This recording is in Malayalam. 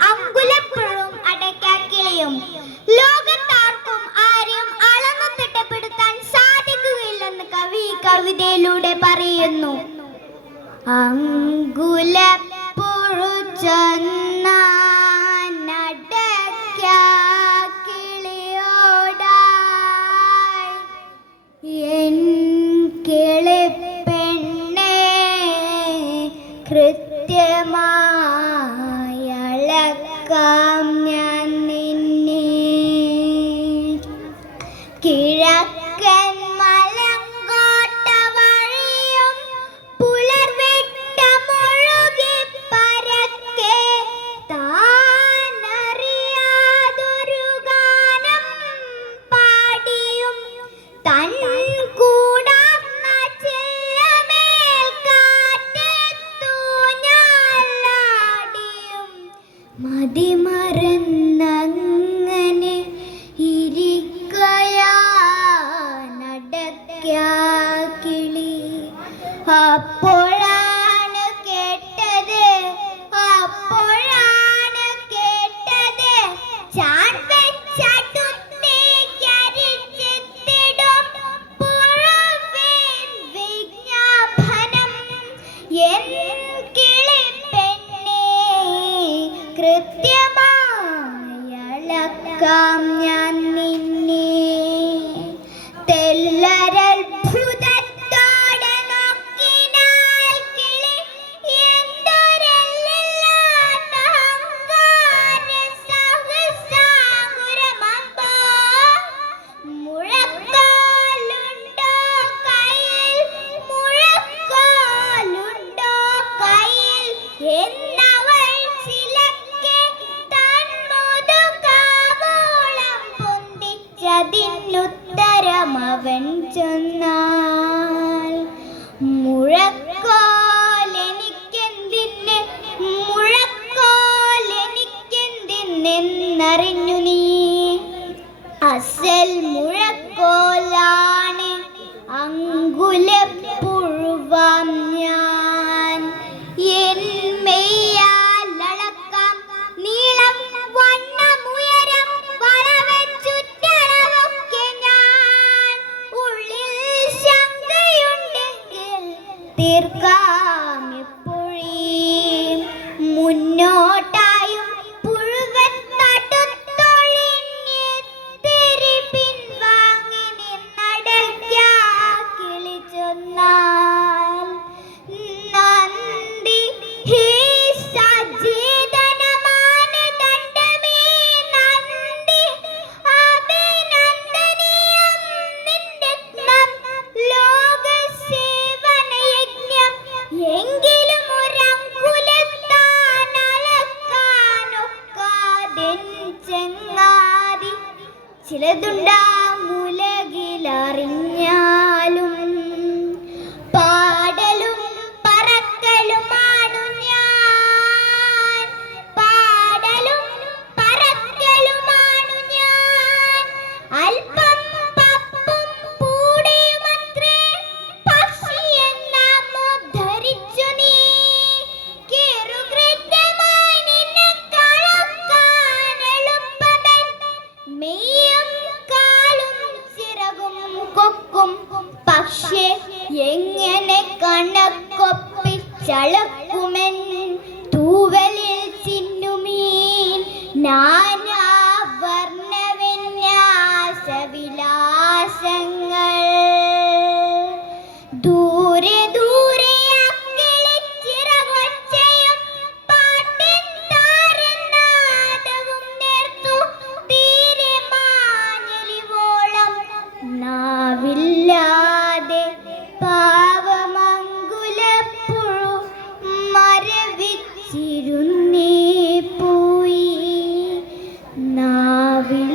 അങ്കുലപ്പുഴവും അടയ്ക്കാക്കിളിയും ലോകത്താർക്കും ആരെയും അളന്നു തിട്ടപ്പെടുത്താൻ സാധിക്കുകയില്ലെന്ന് കവി കവിതയിലൂടെ പറയുന്നു. അങ്കുലപ്പുഴു ചെന്നടയ്ക്കാക്കിളിയോടായി എൻ കിളിപ്പെണ്ണേ കൃത്യമായി അളക്കാം ഞാൻ നിന്നെ. കിഴക്കൻ മലങ്കോട്ട വഴിയും പുലർവെട്ടമൊഴുകി പരക്കെ താനറിയാതൊരു ഗാനം പാടിയും തൻ കൂടാർന്ന ചെല്ലമേൽ കാറ്റത്തു ഞാലാടിയും മതിമറന്നങ്ങനെ ഇരിക്കയാനടയ്ക്കാക്കിളി. അപ്പോഴാണ് കേട്ടത് ചാൻ വെച്ചടുത്തേക്കരിച്ചെത്തിടും പുഴവിൻ വിജ്ഞാപനം. എൻ കിളിപ്പെണ്ണേ കൃത്യമായി അളക്കാം ഞാൻ നിന്നെ. തെല്ലൊരത്ഭുതത്തോടെ നോക്കിനാൽ കിളി എന്തൊരെല്ലില്ലാത്ത അഹങ്കാര സഹസാഗുരമമ്പോ. മുഴക്കോലുണ്ടോ കയ്യിൽ എന്നവൾ ചിലക്കെ താൻ മുതുകാവോളം പൊന്തിച്ചതിനുത്തരം അവൻ ചൊന്നാൽ. മുഴക്കോലെനിക്കെന്തിനെന്നറിഞ്ഞു നീ. അസൽ മുഴക്കോലാണ് അങ്കുലപ്പുഴുവാം ഞാൻ. എൻ മെയ്യാൽ അളക്കാം നീളം വണ്ണം ഉയരം വളവച്ചുറ്റളവൊക്കെ ഞാൻ. ഉള്ളിൽ ശങ്കയുണ്ടെങ്കിൽ തീർക്കാം എപ്പോഴും. മുന്നോട്ടായും പുഴുവത്തടുത്തൊഴിഞ്ഞെത്തിരി പിൻവാങ്ങി നിന്നടയ്ക്കാക്കിളി ചൊന്നാൽ. നന്ദി ഹേ സചേതനമാനദണ്ഡമേ നന്ദി അഭിനന്ദനീയം നിന്റെ ലോകസേവനയജ്ഞം. എങ്കിലും ഒരങ്കുലത്താൻ അളക്കാനൊക്കാതെൻ ചെങ്ങാതി ചിലതുണ്ടാമുലകിലറിഞ്ഞാലും. പാടലും പറക്കലുമാണു ഞാൻ, അല്പം പപ്പും പൂടിയുമത്രേ പക്ഷിയെന്നാം ഉദ്ധരിച്ചു നീ. കീറുകൃത്യമായി നിന്നെ കളക്കാൻ എളുപ്പമൻ. മെയ്യും കാലും ചിറകും കൊക്കും പക്ഷേ എങ്ങനെ കണക്കൊപ്പിച്ചളക്കുമെൻ. തൂവലിൽ ചിന്നുമീൻ നാനാവർണ്ണവിന്യാസവിലാസങ്ങൾ. ദൂരെ ദൂരെ അക്കിളിച്ചിറകൊച്ചയും പാട്ടിൻ താരനാദവും നേർത്തു. തീരെ മാഞ്ഞലിവോളം നാവില്ലാതെ പാവമങ്കുലപ്പുഴു മരവിച്ചിരുന്നേ പോയി. നാവിൽ